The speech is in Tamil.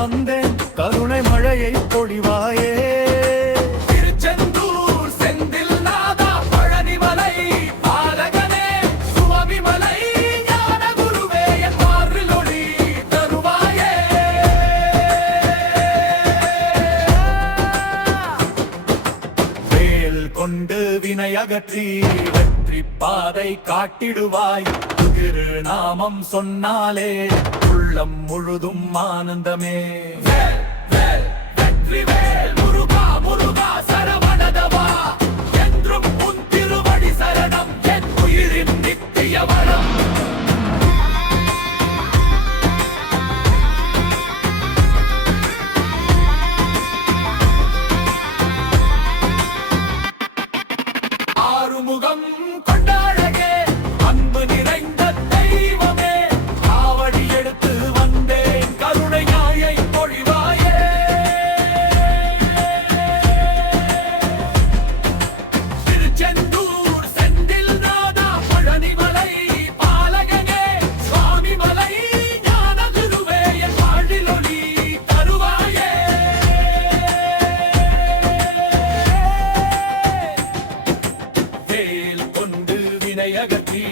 வந்தேன் கருணை மழையை பொழிவாயே. திருச்செந்தூர் செந்தில் நாதா பழனிமலை பாலகனே சுவாமிமலை ஞான குருவே என் மார்பில் ஒளி தருவாயே. வேல் கொண்டு வினை அகற்றி வெற்றி பாதை காட்டிடுவாய். திரு நாமம் சொன்னாலே உள்ளம் முழுதும் ஆனந்தமே. வெற்றி வேல் முருகா முருகா சரவணதவா என்றும் உன் திருவடி சரணம் என் உயிரின் நித்திய வரம். ஆறுமுகம் கொண்டாடகே அன்பு நிறைந்த தெய்வமே காவடி எடுத்து வந்தேன் கருணை ஞாயை பொழிவாயே. திருச்செந்தூர் செந்தில் நாதா பழனிமலை பாலகனே சுவாமிமலை ஞான குருவே என் வாழ்வில் ஒளி தருவாயே. வேல் கொண்டு வினை அகற்றி